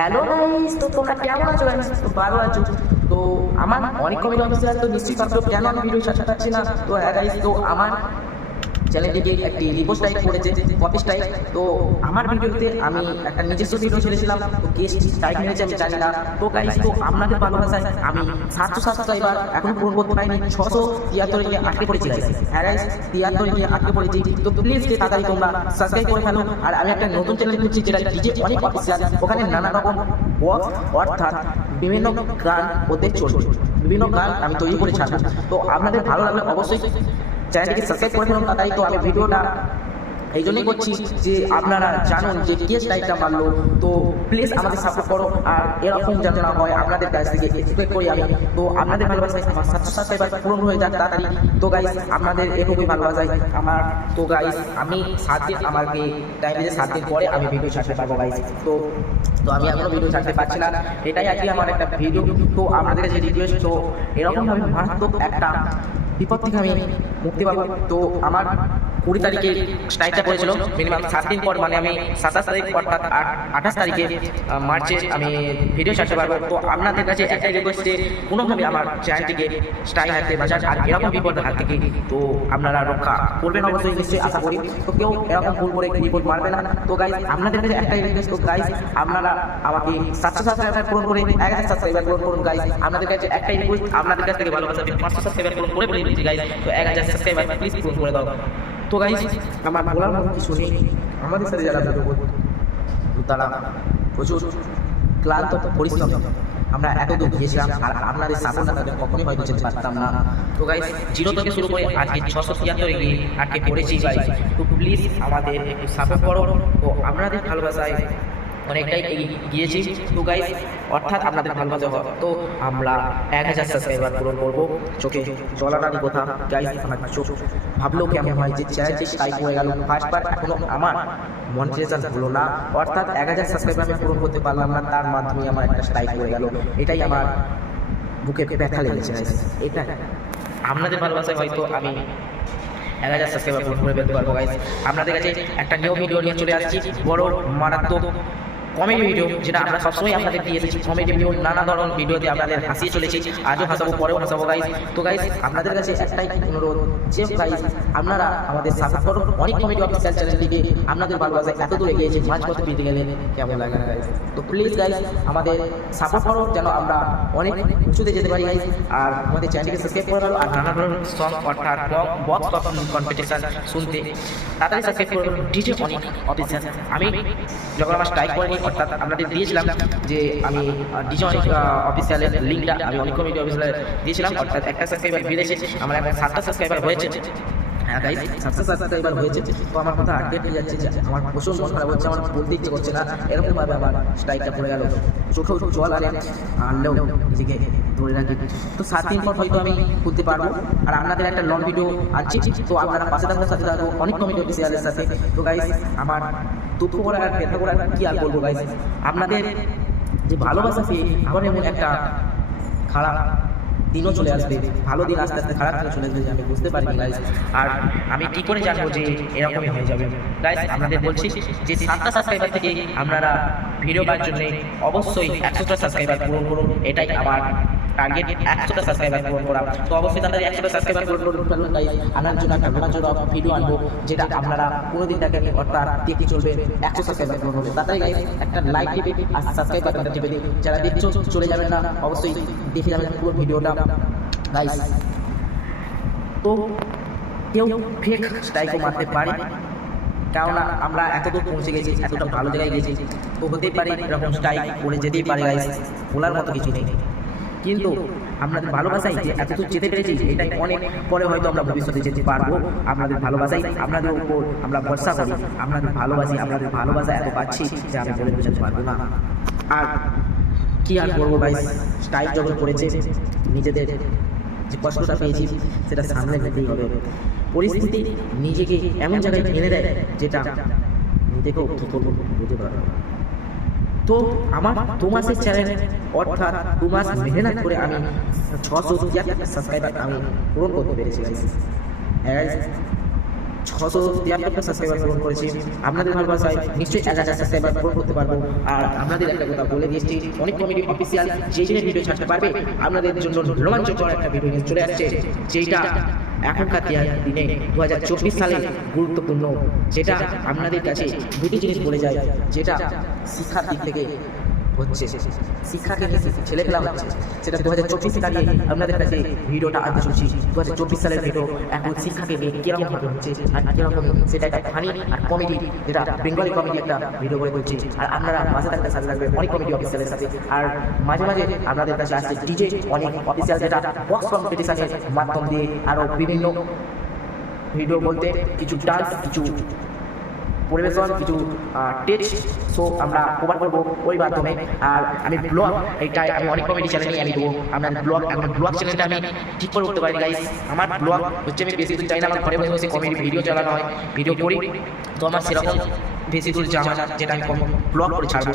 Hello guys, তো তোমরা কেমন আছো গাইস? তো ভালো আছো? তো আমার অনেক কমেডি অফিসার তো নিশ্চয়ই ভাবছো কেন আমি ভিডিও ছাড়তে পারছি না। তো হ্যাঁ গাইস, তো আমার চ্যানেলটিকে একটি রিপোস্ট টাইপ করেছে, কপি টাইপ। তো আমার ভিডিওতে আমি একটা নিজস্ব ভিডিও ছেড়েছিলাম, তো কেস টাইপ মেরেছে আমি জানি না। তো গাইস, তো আপনাদের ভালোবাসায় আমি 700 সাবস্ক্রাইবার এখন পূরণ করতে পারিনি, 673 গিয়ে আটকে পড়েছি গাইস। হ্যাঁ গাইস, 73 গিয়ে আটকে পড়েছি। তো প্লিজ তাড়াতাড়ি তোমরা সাবস্ক্রাইব করে ফেলো। আর আমি একটা নতুন চ্যানেল খুলছি যেটা ডিজে অনেক অফিসিয়াল, ওখানে নানা রকম বক্স অর্থাৎ বিভিন্ন গান ওতে চলবে, বিভিন্ন গান আমি তৈরি করে ছাড়বো। তো আপনাদের ভালো লাগলে অবশ্যই চ্যানেলটিকে সাবস্ক্রাইব করে ফেলুন তাড়াতাড়ি। তো আমি ভিডিওটা এই জন্যই করছি যে আপনারা জানুন যে কেস টাইপটা মারলো, তো প্লিজ আমাদের সাপোর্ট করো। আর এরকম যাতে না হয় আপনাদের কাছ থেকে এক্সপেক্ট করি আমি। তো আপনাদের ভালোবাসায় আমার 700 সাবস্ক্রাইবার পূরণ হয়ে যাক তাড়াতাড়ি। তো গাইস, আপনাদের এটুকুই ভালোবাসায় আমার। তো গাইস, আমি 7 দিন আমাকে টাইম দিয়েছে, 7 দিন পরে আমি ভিডিও ছাড়তে পারবো গাইস। তো আমি এখনো ভিডিও ছাড়তে পারছি না, এটাই আর কি আমার একটা ভিডিও। তো আপনাদের কাছে রিকোয়েস্ট, তো এরকমভাবে মারাত্মক একটা বিপদ থেকে আমি মুক্তি পাবো। তো আমার 20 তারিখে স্ট্রাইকটা করেছিল, মিনিমাম 7 দিন পর, মানে আমি 27 তারিখ অর্থাৎ 28 তারিখে মার্চে আমি ভিডিও ছাড়তে পারবো। তো আপনাদের কাছে একটাই রিকোয়েস্ট যে কোনোভাবে আমার চ্যানেলটিকে স্ট্রাইক হাতে বাঁচান, আর এরকম বিপদের হাত থেকে তো আপনারা রক্ষা করবেন অবশ্যই, নিশ্চয়ই আশা করি। তো কেউ এরকম ভুল করে রিপোর্ট মারবে না। তো গাইজ, আপনাদের কাছে একটাই রিকোয়েস্ট, তো গাইজ আপনারা আমাকে 700 সাবস্ক্রাইবার পূরণ করে 1000 সাবস্ক্রাইবার পূরণ করুন গাইজ। আপনাদের কাছে একটাই রিকোয়েস্ট, আপনাদের কাছ থেকে ভালোবাসা 500 সাবস্ক্রাইবার পূরণ করে বলে দিচ্ছি গাইজ। তো 1000 সাবস্ক্রাইবার প্লিজ পূরণ করে দাও। তো গাইস, আমার বলার মতো কিছু নেই। আমাদের সাথে যারা ভিডিও করছে তারা প্রচুর ক্লান্ত পরিশ্রম, আমরা এত দূর গিয়েছিলাম, আর আপনাদের সাপোর্ট না তাদের কখনোই হয়তো যেতে পারতাম না। তো গাইস, 0 থেকে শুরু করে আজকে 673 গিয়ে আটকে পড়েছি গাইস। তো প্লিজ আমাদের একটু সাপোর্ট করো। তো আপনাদের ভালোবাসায় অনেকটাই গিয়েছি। তো গাইস, অর্থাৎ আপনাদের ভালোবাসা তো আমরা 1000 সাবস্ক্রাইবার পূরণ করবো। চোখে জল আনার কথা গাইস, আমার চোখ ভাবলেও কেমন হয় যে চ্যানেলটি স্ট্রাইক হয়ে গেল ফার্স্টবার, এখনো আমার মনিটাইজেশন হলো না, অর্থাৎ 1000 সাবস্ক্রাইবার আমি পূরণ করতে পারলাম না, তার মাধ্যমে আমার একটা স্ট্রাইক হয়ে গেল। এটাই আমার বুকে ব্যথা লেগেছে গাইস। এটা আপনাদের ভালোবাসায় হয়তো আমি 1000 সাবস্ক্রাইবার পূরণ করে ফেলতে পারবো গাইস। আপনাদের কাছে একটা নিউ ভিডিও নিয়ে চলে আসছি, বড় মারাত্মক কমেডি ভিডিও, যেটা আমরা সবসময় আপনাদের দিয়ে এসেছি। কমেডি ভিডিও, নানা ধরনের ভিডিওতে আপনাদের হাসিয়ে চলেছি, আজও হাসাবো, পরেও হাসাবো গাইস। তো গাইস, আপনাদের কাছে একটাই অনুরোধ যে গাইস আপনারা আমাদের সাপোর্ট করুন। অনেক কমেডি অফিসিয়াল চ্যানেলটিকে আপনাদের ভালোবাসায় এত দূরে গিয়েছে, মাঝপথে পেতে গেলে কেমন লাগে না গাইস? তো প্লিজ গাইস আমাদের সাপোর্ট করো, যেন আমরা অনেক উঁচুতে যেতে পারি গাইস। আর আমাদের চ্যানেলকে সাবস্ক্রাইব করে ফেলো, আর নানা ধরনের সং অর্থাৎ বক্স কম্পিটিশন শুনতে তাড়াতাড়ি সাবস্ক্রাইব করে ফেলো ডিজে অনেক অফিসিয়াল। আমি যখন আমার স্ট্রাইক করেনি, অর্থাৎ আপনাদের দিয়েছিলাম যে আমি ডিজে অনেক অফিসিয়ালের লিঙ্কটা আমি অনেক কমিটি অফিসিয়ালে দিয়েছিলাম, অর্থাৎ একটা সাবস্ক্রাইবার বেড়েছে, আমার এখন 7টা সাবস্ক্রাইবার হয়েছে। হ্যাঁ গাইস, 700 সাবস্ক্রাইবার হয়েছে। তো আমার কথা আপডেট হয়ে যাচ্ছে যে আমার প্রচুর মন খারাপ হচ্ছে, আমার বলতে ইচ্ছে করছে না, এরকমভাবে আমার স্ট্রাইকটা পড়ে গেল। চোখেও জল আনলেও নিজেকে ধরে রাখি। তো 7 দিন পর হয়তো আমি করতে পারবো, আর আপনাদের একটা লং ভিডিও আনছি। তো আপনারা পাশে থাকবেন, সাথে থাকবো অনেক কমিটি অফিসিয়ালের সাথে। তো গাইস, আমার দুঃখ করার আর ব্যথা করার কি আর বলবো গাইস, আপনাদের যে ভালোবাসা পেয়ে আমার এমন একটা খারাপ দিনও চলে আসবে, ভালো দিন আস্তে আস্তে খারাপ দিনও চলে আসবে, আমি বুঝতে পারিনি গাইস। আর আমি কি করে জানবো যে এরকমই হয়ে যাবে গাইস? আপনাদের বলছি যে 7টা সাবস্ক্রাইবার থেকে আপনারা ভিডিও পাওয়ার জন্য অবশ্যই 100টা সাবস্ক্রাইবার পূরণ করুন। এটাই আমার টার্গেট, 100টা সাবস্ক্রাইবার পূরণ করা। তো অবশ্যই তাদের 100টা সাবস্ক্রাইবার পূরণ করুন গাইস। আপনার জন্য একটা রোমাঞ্চকর ভিডিও আনবো, যেটা আপনারা কোনোদিন দেখেন, অর্থাৎ দেখতে চলবে 100 সাবস্ক্রাইবার পূরণ হবে। তাড়াতাড়ি গাইস একটা লাইক টিপে আর সাবস্ক্রাইব বাটনটা টিপে দিন। যারা দেখছো চলে যাবেন না, অবশ্যই দেখে যাবেন পুরো ভিডিওটা গাইস। তো কেউ ফেক স্ট্রাইকও মারতে পারে, কেননা আমরা এত দূর পৌঁছে গেছি, এতটা ভালো জায়গায় গেছি। তো হতেই পারে এরকম স্ট্রাইক করে যেতেই পারে গাইস, বলার মতো কিছু নেই। কিন্তু আপনাদের ভালোবাসাই যে এতদূর যেতে পেরেছি, এটাই অনেক পরে হয়তো আমরা ভবিষ্যতে যেতে পারবো। আপনাদের ভালোবাসাই, আপনাদের উপর আমরা ভরসা করি, আপনাদের ভালোবাসি, আপনাদের ভালোবাসা এত পাচ্ছি যে আমি বলে বোঝাতে পারবো না। আর কি আর করবো গাইস, স্ট্রাইক যখন করেছে, নিজেদের যে কষ্টটা পেয়েছি সেটা সামনে নিতেই হবে। পরিস্থিতি নিজেকে এমন জায়গায় এনে দেয় যেটা নিজেকেও কী করবো বুঝতে পারবো। তো আমার 2 মাসের চ্যানেল, অর্থাৎ 2 মাস মেহনত করে আমি 600 সাবস্ক্রাইবার আমি পূরণ করতে পেরেছি গাইস। 673টা সাবস্ক্রাইবার পূরণ করেছি। আপনাদের ভালোবাসায় নিশ্চয়ই 1000 সাবস্ক্রাইবার পূরণ করতে পারবো। আর আপনাদের একটা কথা বলে দিয়েছি, অনেক কমেডি অফিসিয়াল যে ভিডিও ছাড়তে পারবে আপনাদের জন্য রোমাঞ্চকর একটা ভিডিও নিয়ে চলে আসছে, যেটা এখনকার দিনে 2024 সালে গুরুত্বপূর্ণ, যেটা আপনাদের কাছে দুটি জিনিস বলে যায়, যেটা শিক্ষার দিক থেকে হচ্ছে, শিক্ষাকে ছেলেখেলা হচ্ছে, সেটা 2024 দাঁড়িয়ে আপনাদের কাছে ভিডিওটা আনতে চলছি। 2024 সালের ভিডিও এখন শিক্ষাকে নিয়ে কিরকম ভাবে হচ্ছে আর কিরকম, সেটা একটা ফানি আর কমেডি, যেটা বেঙ্গলি কমেডি একটা ভিডিও করে করছি। আর আপনারা মাঝে থাকতে সাথে লাগবে অনেক কমেডি অফিসিয়ালের সাথে। আর মাঝে মাঝে আপনাদের কাছে আসছে ডিজে অনেক অফিসিয়াল, যেটা বক্স কম্পিটিশনের মাধ্যম দিয়ে আরও বিভিন্ন ভিডিও বলতে কিছু ডান্স, কিছু পরিবেশন, কিছু টেক্সট শো আমরা কভার করবো ওই মাধ্যমে। আর আমি ব্লগ, এইটাই আমি অনেক কমেডি চ্যানেলে আমি দেবো আপনার ব্লগ। এখন ব্লগ চ্যানেলটা আমি ঠিক করে উঠতে পারি গাইস। আমার ব্লগ হচ্ছে, আমি বেশি দূর চাই না, আমার ঘরে বসে বসে কমেডি ভিডিও চালানো হয়, ভিডিও করি, তো আমার সেরকম বেশি দূর যাওয়া না, যেটা আমি ব্লগ করে ছাড়বো।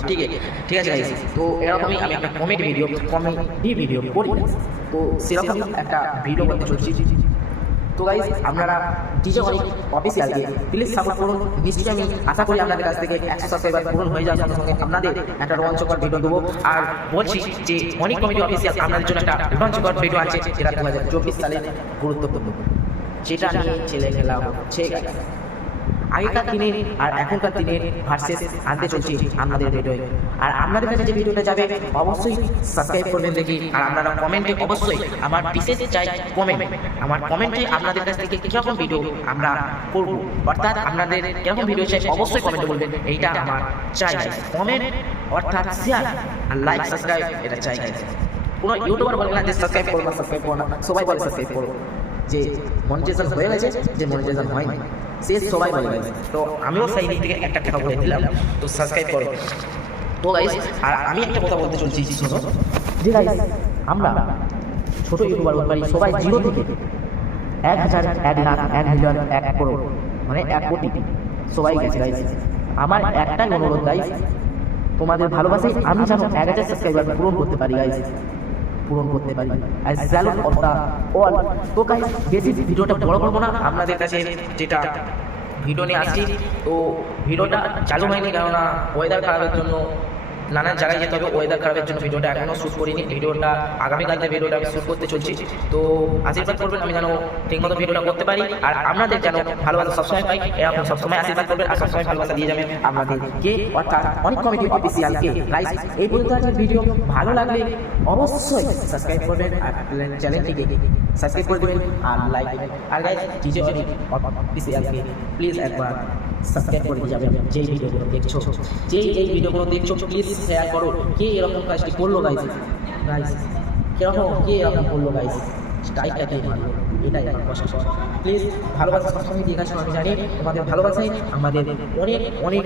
ঠিক আছে গাইস, তো এরকমই আমি একটা কমেডি ভিডিও করি, তো সেরকম একটা ভিডিও করতে চলছি। তো গাইস, আপনারা ডিজে অনেক অফিসিয়ালকে প্লিজ সাপোর্ট করুন। নিশ্চয়ই আমি আশা করি আপনাদের কাছ থেকে 100 সাবস্ক্রাইবার পূরণ হয়ে যাওয়ার সঙ্গে সঙ্গে আপনাদের একটা রোমাঞ্চকর ভিডিও দেবো। আর বলছি যে অনেক কমেডি অফিসিয়াল আপনাদের জন্য একটা রোমাঞ্চকর ভিডিও আছে, যেটা 2024 সালে গুরুত্বপূর্ণ, যেটা নিয়ে ছেলে খেলা হচ্ছে। আগেকার দিনের আর এখনকার দিনের ভার্সেস আনতে চলছি আমাদের ভিডিওয়। আর আপনাদের কাছে যে ভিডিওটা যাবে অবশ্যই সাবস্ক্রাইব করবেন দেখি। আর আপনারা কমেন্টে অবশ্যই আমার বিশেষ চাই কমেন্ট, আমার কমেন্টে আপনাদের কাছ থেকে কীরকম ভিডিও আমরা করব, অর্থাৎ আপনাদের কীরকম ভিডিও চাই অবশ্যই কমেন্টে বলবেন। এইটা আমার চাই, কমেন্ট অর্থাৎ শেয়ার আর লাইক সাবস্ক্রাইব, এটা চাই। কোনো ইউটিউবার বলবে না যে সাবস্ক্রাইব করো না, সবাই বলে সাবস্ক্রাইব করো। যে মনিটাইজেশন হয়ে গেছে, যে মনিটাইজেশন হয়নি, সে সবাই বলে গেছে। তো আমিও সেই দিক থেকে একটা কথা বলে দিলাম, তো সাবস্ক্রাইব করো। তো গাইস, আর আমি একটা কথা বলতে চলছি, শোনো যে গাইস, আমরা ছোট ইউটিউবার বলতে পারি, সবাই জিরো থেকে 1000, 1 লাখ, 1 মিলিয়ন, 1 করোড়, মানে 1 কোটি সবাই গেছে গাইস। আমার একটাই অনুরোধ গাইস, তোমাদের ভালোবাসায় আমি যেন 1000 সাবস্ক্রাইবার পূরণ করতে পারি গাইস, পূরণ করতে পারি। আর স্যালুট অফ দ্য অল। তো গাইস, বেশি ভিডিওটা বড় করবো না, আপনাদের কাছে যেটা ভিডিও নিয়ে আসছি, তো ভিডিওটা চালু হয়নি, কেননা ওয়েদার খারাপের জন্য নানান জায়গায় যেতে হবে। ওয়েদার খারাপের জন্য ভিডিওটা এখনও শ্যুট করিনি, ভিডিওটা আগামীকালকে ভিডিওটা আমি শ্যুট করতে চলছি। তো আশীর্বাদ করবেন আমি যেন ঠিকমতো ভিডিওটা করতে পারি, আর আপনাদের যেন ভালোবাসা সবসময় পাই, এরকম সবসময় আশীর্বাদ করবেন আর সবসময় ভালোবাসা দিয়ে যাবেন আপনাদেরকে, অর্থাৎ অনেক কমেডি অফিসিয়ালকে। গাইস, এই পর্যন্ত আজকের ভিডিও ভালো লাগলে অবশ্যই সাবস্ক্রাইব করবেন আর চ্যানেলটিকে সাবস্ক্রাইব করে দেবেন আর লাইক দেবেন। আর গাইস, ডিজে অনেক অফিসিয়ালকে প্লিজ একবার সাবস্ক্রাইব করে দিয়ে যাবেন। যেই ভিডিওগুলো দেখছো, এই ভিডিওগুলো দেখছো, প্লিজ শেয়ার করো। কে এরকম কাজটি করলো গাইস, কে এরকম করলো গাইস, স্ট্রাইকটা কে মারলো, এটাই আমার প্রশ্ন। প্লিজ ভালোবাসা সবসময় দিয়ে গেছো, আমি জানি তোমাদের ভালোবাসাই আমাদের অনেক অনেক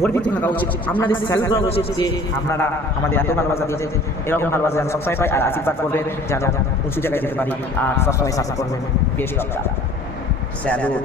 গর্বিত থাকা উচিত। আপনাদের সেলফ করা উচিত যে আপনারা আমাদের এত ভালোবাসা দিয়েছেন, এরকম ভালোবাসা যেন সবসময় পাই। আর আশীর্বাদ করবেন যেন উঁচু জায়গায় যেতে পারি, আর সবসময় সাপোর্ট করবেন। Best of luck, salute.